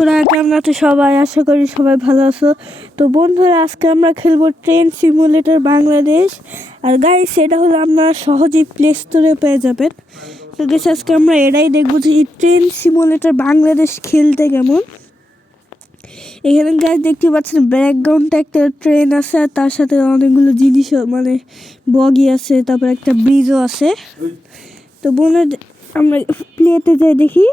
বন্ধুরা কেমন আছো সবাই? আশা করি সবাই ভালো আছো। তো বন্ধুরা, আজকে আমরা খেলবো ট্রেন সিমুলেটর বাংলাদেশ। আর গাইস, এটা হলো আপনারা সহজেই প্লে স্টোরে পেয়ে যাবেন। তো গাইস, আজকে আমরা এটাই দেখবো যে এই ট্রেন সিমুলেটর বাংলাদেশ খেলতে কেমন। এখানে গাইস দেখতে পাচ্ছেন ব্যাকগ্রাউন্ডে একটা ট্রেন আছে, আর তার সাথে অনেকগুলো জিনিস মানে বগি আছে, তারপর একটা ব্রিজও আছে। তো বন্ধুরা, আমরা প্লেতে যাই দেখি।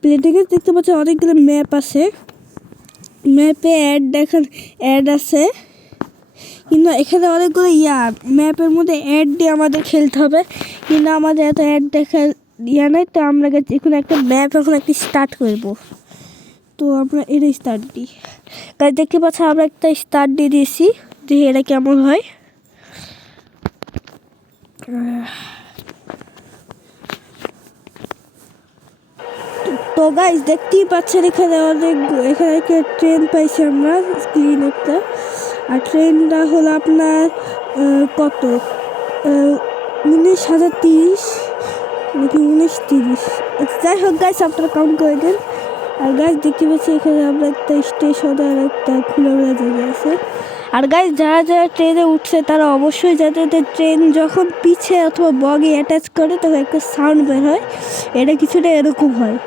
প্লেটে দেখতে পাচ্ছি অনেকগুলো ম্যাপ আছে, ম্যাপে অ্যাড আছে, কিন্তু এখানে অনেকগুলো ম্যাপের মধ্যে অ্যাড দিয়ে আমাদের খেলতে হবে, কিন্তু আমাদের এত অ্যাড দেখার নাই। তো আমরা এখন একটা ম্যাপ এখন একটা স্টার্ট করব। তো আমরা এটা স্টার্ট দিই। তাই দেখতে পাচ্ছি আমরা একটা স্টার্ট দিয়ে দিয়েছি, দেখি এটা কেমন হয়। তো গাইস, দেখতেই পাচ্ছেন এখানে একটা ট্রেন পাইছি আমরা, স্ক্রিন একটা। আর ট্রেনটা হলো আপনার কত 19,030 নাকি 1930, যাই হোক গাইস, আপনারা কাউন্ট করে দেন। আর গাইস দেখতে পাচ্ছি এখানে আমরা একটা স্টেশন আর একটা খোলামেলা জায়গা আছে। আর গাইস, যারা যারা ট্রেনে উঠছে তারা অবশ্যই যাতে ট্রেন যখন পিছে অথবা বগি অ্যাটাচ করে তখন একটা সাউন্ড বের হয়, এটা কিছুটা এরকম হয়।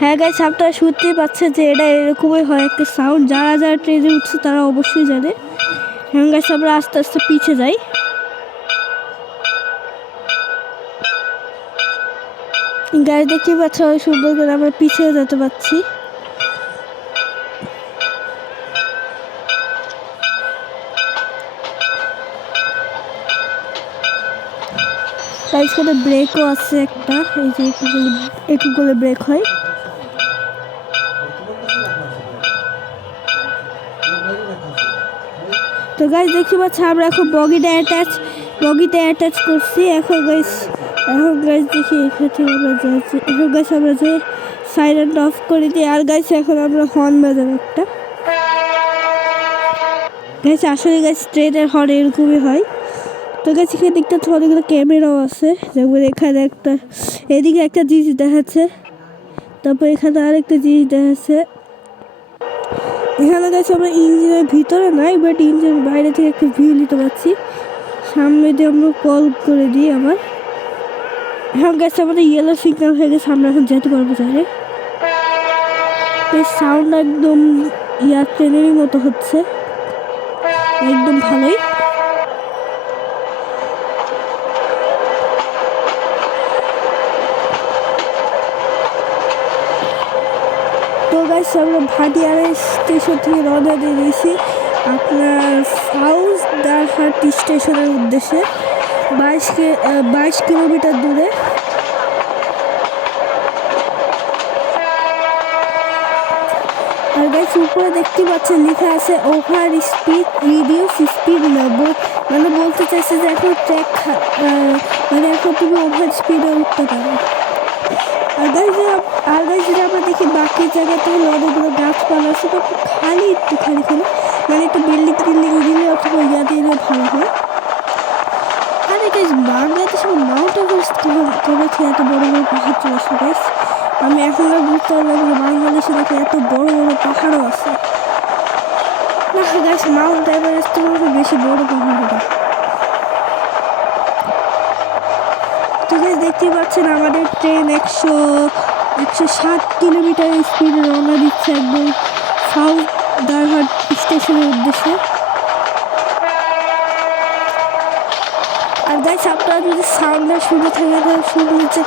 হ্যাঁ গাইস, আপনারা শুনতেই পাচ্ছে যে এটা এরকমই হয় একটা সাউন্ড। যারা যারা ট্রেনে উঠছে তারা অবশ্যই জানে। হ্যাঁ গাইস, আমরা আস্তে আস্তে পিছে যাই। গাড়ি দেখতে পাচ্ছ সুন্দর করে আমরা পিছিয়ে যেতে পারছি। তাই এখানে ব্রেকও আছে একটা, এই যে একটু করে ব্রেক হয়। তো গাইস দেখতে পাচ্ছি আমরা এখন বগিতে অ্যাটাচ করছি। এখন গাইস দেখি এখানে আমরা যাচ্ছি। এখন গাইস আমরা যে সাইলেন্ট অফ করে দিই। আর গাইস এখন আমরা হর্ন বাজাবো একটা। গাইস আসলে গাইস ট্রেনের হর্ন এরকমই হয়। তো গাইস এখানে দেখতে অনেকগুলো ক্যামেরাও আছে, যেমন এখানে একটা, এদিকে একটা জিনিস দেখাচ্ছে, তারপর এখানে আরেকটা জিনিস দেখাচ্ছে। এখানে গাইস আমরা ইঞ্জিনের ভিতরে নাই, বাট ইঞ্জিনের বাইরে থেকে একটা ভিউ নিতে পারছি। সামনে দিয়ে আমরা কল করে দিই আবার। এখন গাইস আমাদের ইয়েলো সিগন্যাল হয়ে গেছে, আমরা এখন যেতে পারবো চাইলে। সাউন্ড একদম ট্রেনেরই মতো হচ্ছে, একদম ভালোই। তো গাইস আমরা ভাটিয়ারের স্টেশন থেকে রওনা দিয়ে দিয়েছি আপনার ফাউজদারহাট স্টেশনের উদ্দেশ্যে, 22 কিলোমিটার দূরে। আর গাইস উপরে দেখতে পাচ্ছেন লেখা আছে ওভার স্পিড রিডিউস স্পিড না, মানে বলতে চাইছে যে এখন ট্র্যাক মানে এখন তুমি ওভার স্পিডে উঠতে পারো। আর গাইস যদি আমরা দেখি বাকি জায়গাতে অনেকগুলো গাছপালা আছে, তো খালি মানে একটু বিল্ডিং দিলে অথবা দিলে ভালো হয়। আরে গাইস, বাংলাদেশে মাউন্ট এভারেস্ট করেছে এত বড় বড় পাহাড় চলেছে গাইস। আমি এখন বুঝতে পারলাম যে বাংলাদেশে নাকি এত বড় বড় পাহাড়ও আছে। না গাইস, মাউন্ট এভারেস্ট বেশি বড় পাহাড় এটা। তো গাইস দেখতে পাচ্ছেন আমাদের ট্রেন 107 কিলোমিটার স্পিডে রওনা দিচ্ছে একদম ফাউজদারহাট স্টেশনের উদ্দেশ্যে। আর গাইস আপনারা যদি সাউন্ডটা শুনে থাকে তাহলে শুনলে যে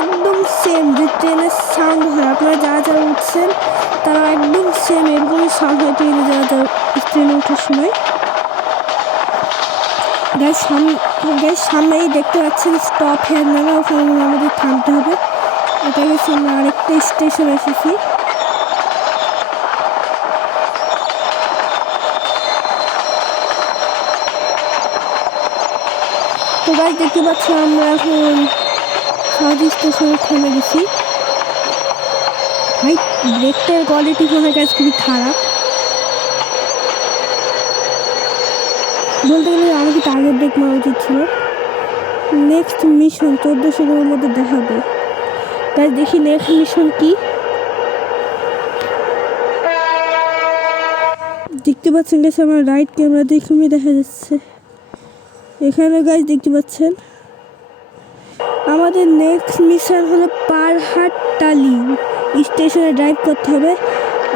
একদম সেম যে ট্রেনের সাউন্ড হয়, আপনারা যারা যারা উঠছেন তারা একদম সেম এরকমই সাউন্ড হয় ট্রেনে ট্রেনে ওঠার সময়। গাইস সামনেই দেখতে পাচ্ছেন স্টপ হেয়ার নামে, ওখানে আমাদের থামতে হবে। এটা গেছে আমরা আরেকটা স্টেশন এসেছি। তো গাইস দেখতে পাচ্ছি আমরা এখন সাউথ স্টেশনে থেমে গেছি। ভাই ব্রেকটার কোয়ালিটি মনে হয় খুবই খারাপ, বলতে গেলে আমাকে টার্গেট ব্রেক মারা উচিত ছিল। নেক্সট মিশন 1400 মধ্যে দেখাবে। গাইস দেখি নেক্সট মিশন কি। দেখতে পাচ্ছেন গাইস আমার রাইট ক্যামেরা দেখে দেখা যাচ্ছে এখানে গাইস দেখতে পাচ্ছেন আমাদের নেক্সট মিশন হলো পারহাট্টালি স্টেশনে ড্রাইভ করতে হবে।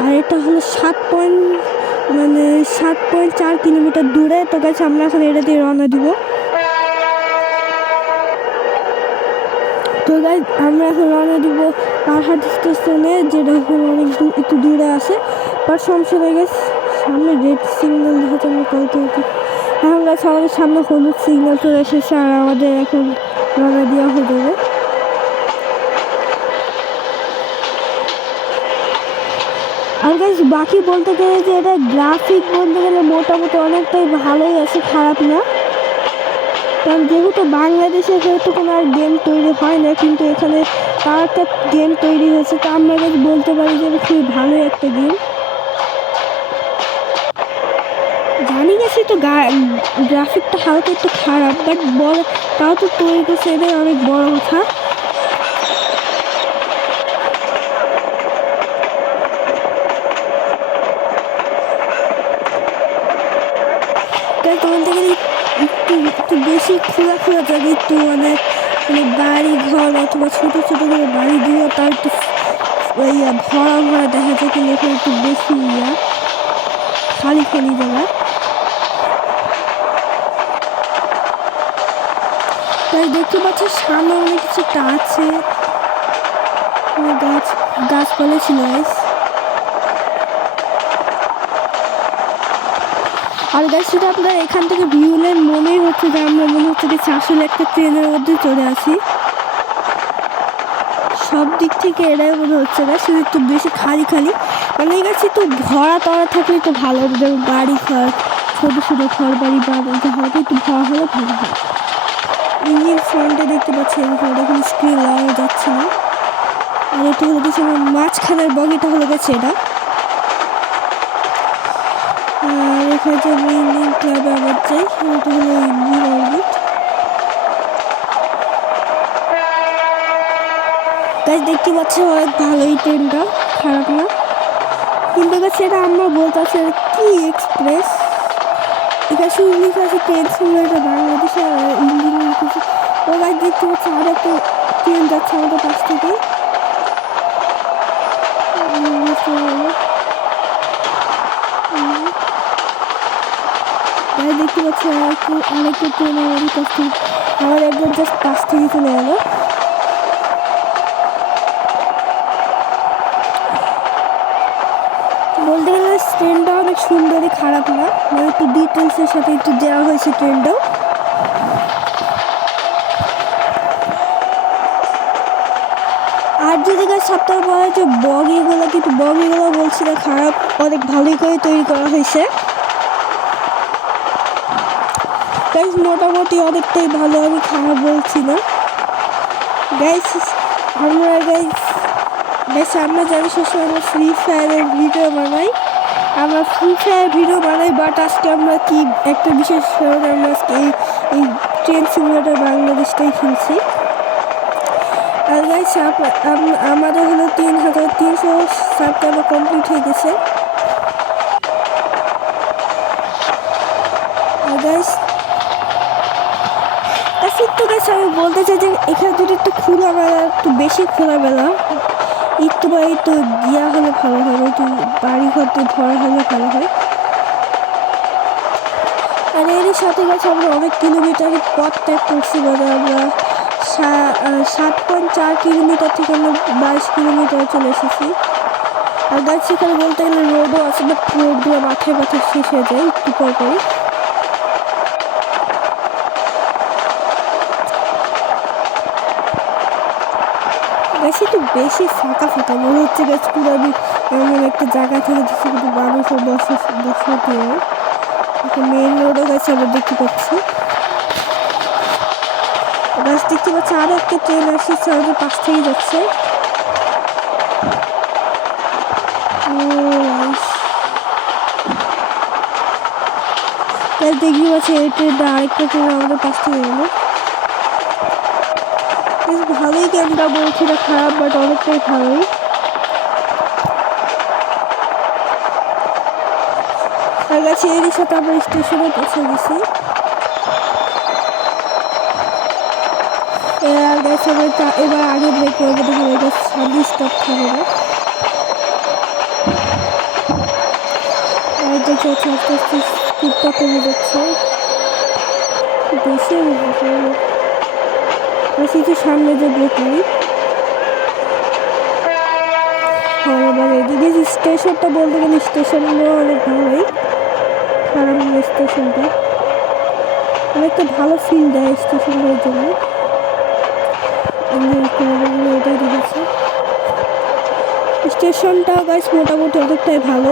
আর এটা হলো 7.4 কিলোমিটার দূরে। তো গাইস আমরা এখন এটা দিয়ে রওনা দিব। তো গাইস আমরা এখন রওনা দিব পারহাট স্টেশনে, যেটা হলো অনেক একটু দূরে আছে। বাট সমস্যা হয়ে গেছে, সামনে রেড সিগন্যাল দেখাতে আমরা কলতে হতো। এখন গাছ আমাদের সামনে হলুদ সিগন্যাল চলে এসেছে আর আমাদের এখন রওনা দেওয়া হয়ে যাবে। আর গাছ বাকি বলতে গেলে যে এটা গ্রাফিক বলতে গেলে মোটামুটি অনেকটাই ভালোই আছে, খারাপ না। কারণ যেহেতু বাংলাদেশে সেহেতু কোনো আর গেম তৈরি হয় না, কিন্তু এখানে তার একটা গেম তৈরি হয়েছে। তো আমরা গাছ বলতে পারি যে এটা খুবই ভালোই একটা গেম। জানি গেছি তো গ্রাফিকটা হালকা একটু খারাপ, বাট বড় তাও তো তৈরি করছে, এটাই অনেক বড় কথা। তাই বলতে গেলে একটু বেশি খোলা জায়গা, একটু মানে বাড়ি ঘর অথবা ছোটো ছোটো করে বাড়ি দিয়েও তার একটু ভরা দেখা যায়, কিন্তু এখানে একটু বেশি খালি জায়গা। তাই দেখতে পাচ্ছি সামনে অনেক কিছু আছে, গাছপালা ছিল। আর গাছ সেটা আপনার এখান থেকে ভিউলে মনেই হচ্ছে যে আমরা মনে হচ্ছে যে আসলে একটা ট্রেনের মধ্যে চলে আসি। সব দিক থেকে এটাই মনে হচ্ছে না, শুধু একটু বেশি খালি মানে এই গাছ একটু ভরা টরা থাকলে একটু ভালো হবে, যেমন বাড়ি ঘর ছোটো ছোটো ঘর বাড়ি বা হালকা একটু ভরা হলে ভালো হয়। ইঞ্জিন ফ্রন্টে দেখতে পাচ্ছি এখন স্ক্রিন লাগানো যাচ্ছে না। আর এটা হলো গেছে আমার মাঝখানের বগিটা হলো গেছে এটা। আর এখানে যে ইঞ্জিন ক্লাবে আবার যাই, সেটা হলো ইঞ্জিন অরবিট। গাছ দেখতে পাচ্ছি অনেক ভালোই ট্রেনটা, খারাপ না। কিন্তু গাছ এটা আমরা বলতে পারছি কি এক্সপ্রেস, এটা শুধু লিখে আছে ট্রেন সিমুলেটর বাংলাদেশে, আর ইঞ্জিন লিখেছে। ও গাছ দেখতে পাচ্ছি আর একটা ট্রেন যাচ্ছে আমাদের পাশ থেকে। দেখতে পাচ্ছি আরেকটা ট্রেন আমাদের কাছ থেকে, আমার একদম জাস্ট পাশ থেকে চলে গেল। বলতে গেলে ট্রেনটা অনেক সুন্দরই, খারাপ না, মানে একটু ডিটেলসের সাথে একটু দেওয়া হয়েছে ট্রেনটাও। আর যদি গাছ সপ্তাহে বলা হয় যে বগিগুলো, কিন্তু বগিগুলো বলছি না খারাপ, অনেক ভালোই করে তৈরি করা হয়েছে। গাইস মোটামুটি অনেকটাই ভালো, আমি খারাপ বলছি না। গাইস আমরা জানি সবসময় আমরা ফ্রি ফায়ারের ভিডিও বানাই, বাট আজকে আমরা কি একটা বিশেষ কারণে আমরা আজকে এই ট্রেন সিমুলেটর বাংলাদেশটাই খেলছি। আর গাইস আমাদের হলো 3300 সাবস্ক্রাইবার কমপ্লিট হয়ে গেছে। আর গাইস তো গাছ আমি বলতে চাই যে এখানে যদি একটু খোলামেলা, একটু বেশি খোলামেলা একটু বা একটু দেওয়া হলে ভালো হয়, একটু বাড়ি ঘর দিয়ে ভরা হলে ভালো হয়। আর এর সাথে গেছে আমরা অনেক কিলোমিটার পথ ত্যাগ করছি, মানে আমরা 7.4 কিলোমিটার থেকে আমরা 22 কিলোমিটার চলে এসেছি। আর গাছ সেখানে বলতে গেলে রোডও আছে, বাট রোডগুলো মাথায় শেষ হয়ে যায় একটু পর পরে। গাছ একটু বেশি ফাঁকা মনে হচ্ছে, গাছ পুরো আমি এমন একটা জায়গা থেকে দিচ্ছি কিন্তু মানুষের বসতি হয়। এখন মেন রোডও গাছ আমরা দেখতে পাচ্ছি। গাছ দেখতে পাচ্ছি আরো একটা ট্রেন আসছে, আমাদের পাশ থেকে যাচ্ছে। দেখতে পাচ্ছি এই ট্রেনটা, আরেকটা ট্রেন আমাদের পাশ থেকে গেলো। বেশ ভালোই গেমটা, বলছি না খারাপ, বাট অনেকটাই ভালোই। আর গেছে এরই সাথে আমরা স্টেশনে পৌঁছে গেছি। আর গেছে এবার আগে ব্রেক করবো, দেখে গেছে সামনে স্টপ থাকবে। আর দেখে আস্তে আস্তে স্পিডটা কমে যাচ্ছে, বেশি তো সামনে যে ব্রেক নেই। আর এবার এদিকে স্টেশনটা বলতে গেলে স্টেশনগুলো অনেক ভালোই, খারাপ না স্টেশনটা, অনেকটা ভালো ফিল দেয় স্টেশনগুলোর জন্য। এটাই দেখেছি স্টেশনটা গাইস মোটামুটি অনেকটাই ভালো,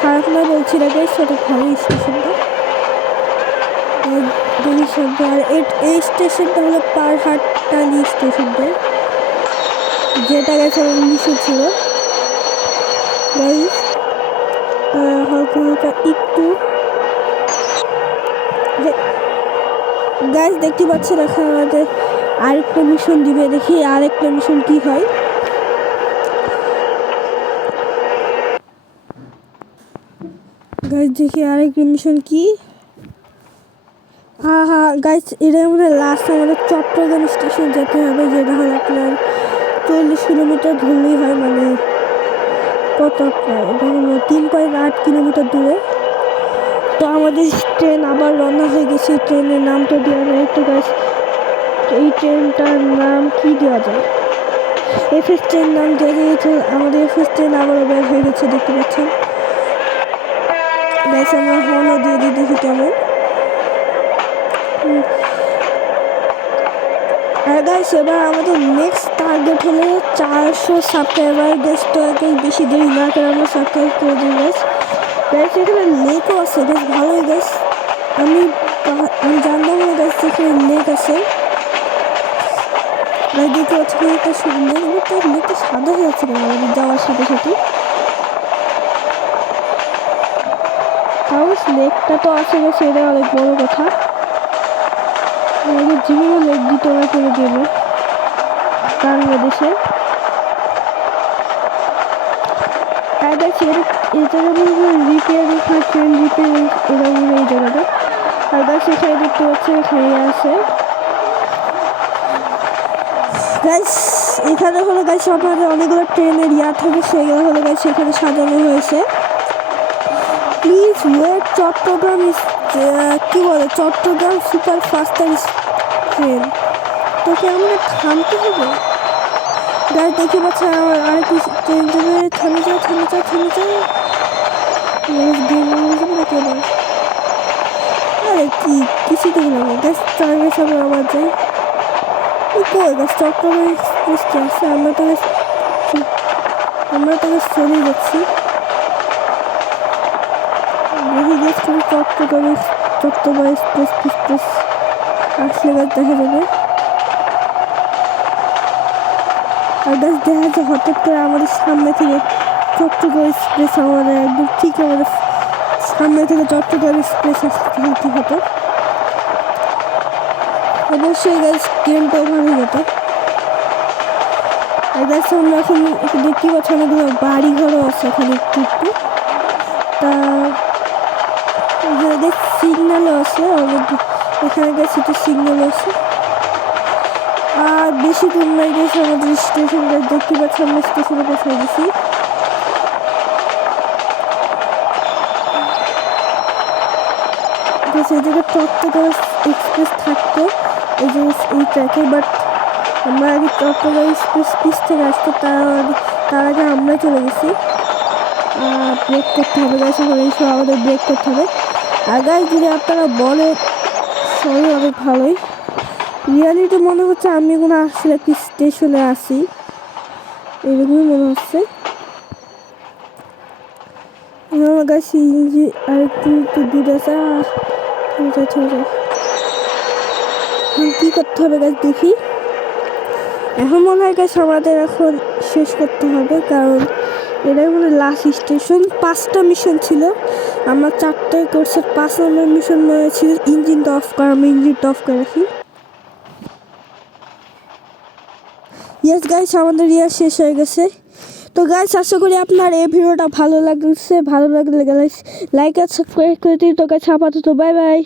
খারাপ না বলছি না গাইস, অনেক ভালো স্টেশনটা। আর এই স্টেশনটা হলো পারহাট্টালি স্টেশনটা, যেটা গেছে আমার মিশন ছিল গাইস। হালকা হালকা একটু গাইস দেখতে পাচ্ছি, দেখা আমাদের আরেকটা মিশন দিবে, দেখি আরেকটা মিশন কি হয়। গাইস দেখি আরেকটা মিশন কি। হ্যাঁ গাইস, এটা আমাদের লাস্ট আমাদের চট্টগ্রাম স্টেশন যেতে হবে, যেটা হলো আপনার 40 কিলোমিটার ধরলেই হয়, মানে কত আপনার এটা হলো 3.8 কিলোমিটার দূরে। তো আমাদের ট্রেন আবার রওনা হয়ে গেছে, ট্রেনের নামটা দেওয়া যায় একটু গাইস। এই ট্রেনটার নাম কি দেওয়া যায়, এফএস ট্রেন নাম দেওয়া যায়। আমাদের এফএস ট্রেন আবারও বের হয়ে গেছে, দেখতে পাচ্ছেন গাইস। আমরা হর্নও দিয়ে দিই, দেখি কেমন। আর গাইস এবার আমাদের নেক্সট টার্গেট হলো 400 সাবস্ক্রাইবার। গাইস তো বেশি দেরি না করে আমরা সাবস্ক্রাইব করে দিই গাইস। গাইস এখানে লেকও আছে, বেশ ভালোই গাইস। আমি জানতাম না গাইস এখানে লেক আছে। দেখতে পাচ্ছি একটা সুন্দর লেকটা সাদা হয়ে যাচ্ছে কেন আমাদের যাওয়ার সাথে সাথে। তাও লেকটা তো আছে গেছে, এটা অনেক বড় কথা। আমাদের জীবনও লেক দিতে করে দেবে বাংলাদেশে। আর গেছে এই জায়গাটা রিপেয়ারিং হয়, ট্রেন রিপেয়ারিং, এটা মনে এই জায়গাটা। আর গাছ এখানে দেখতে পাচ্ছি এখানে আছে গাইস। এখানে হলো গাইস আপনাদের অনেকগুলো ট্রেনের ইয়া থাকে, সেগুলো হলো গাইস এখানে সাজানো হয়েছে। প্লিজ ওয়েট চট্টগ্রাম কি বলে চট্টগ্রাম সুপার ফাস্টার ট্রেন। তোকে আমরা থামতে হবে গাইস, দেখতে পাচ্ছেন আমার আরেকটি ট্রেন যাবে। থামে যাও থামে যাও থামে যাও, আরে কি কিছু তো হলো না গাইস। চার্জের সামনে আবার যাই, কই গাছ চট্টগ্রাম এক্সপ্রেস কি আছে, আমরা তো চলে যাচ্ছি। দেখি গেছ তুমি চট্টগ্রাম এক্সপ্রেস আসলে গাছ দেখা যাবে। আর গাছ দেখা যাচ্ছে হঠাৎ করে আমাদের সামনে থেকে চট্টগ্রাম এক্সপ্রেস, আমাদের একদম ঠিক আমাদের সামনে থেকে চট্টগ্রাম এক্সপ্রেস আসতে হতো। অবশ্যই গাছ ট্রেনটা ওভার হয়ে যেত। আর গাছ আমরা এখন দেখতে পাচ্ছি অনেকগুলো বাড়ি ঘরও আছে এখানে একটু একটু। তা এখানে গাছ সিগন্যালও আছে অনেক, এখানে গাছ একটু সিগন্যালও আছে। আর বেশি দূর নাই গেছে আমাদের স্টেশন। গাছ দেখতে পাচ্ছি আমরা স্টেশনে পৌঁছে গেছি। এই জায়গায় চট্টগ্রাম এক্সপ্রেস থাকতো এই যে এই ট্র্যাকে, বাট আমরা আগে চট্টগ্রাম এক্সপ্রেস পিস থেকে আসতো, তার আগে আমরা চলে গেছি। ব্রেক করতে হবে গাছ, এখন এইসব আমাদের ব্রেক করতে হবে। আর গাছ যদি আপনারা বলে সবই অনেক ভালোই, রিয়ালিটি মনে হচ্ছে আমি কোনো আসলে একটি স্টেশনে আসি, এরকমই মনে হচ্ছে। আমার গাছ আর একটু দূরে আছে, কি করতে হবে গাছ দেখি। এখন মনে হয় গাছ আমাদের এখন শেষ করতে হবে, কারণ এটাই মনে হয় লাস্ট স্টেশন। 5টা মিশন ছিল, আমরা 4টায় করছে। 5 নম্বর মিশন ছিল ইঞ্জিনটা অফ করা, আমি ইঞ্জিনটা অফ করে রাখি। ইয়েস গাইস, আমাদের ইয়ার শেষ হয়ে গেছে। তো গাইস আশা করি আপনার এই ভিডিওটা ভালো লাগছে। ভালো লাগলে গাইস লাইক আর সাবস্ক্রাইব করে দিন। তো গাইস আপাতত বাই বাই।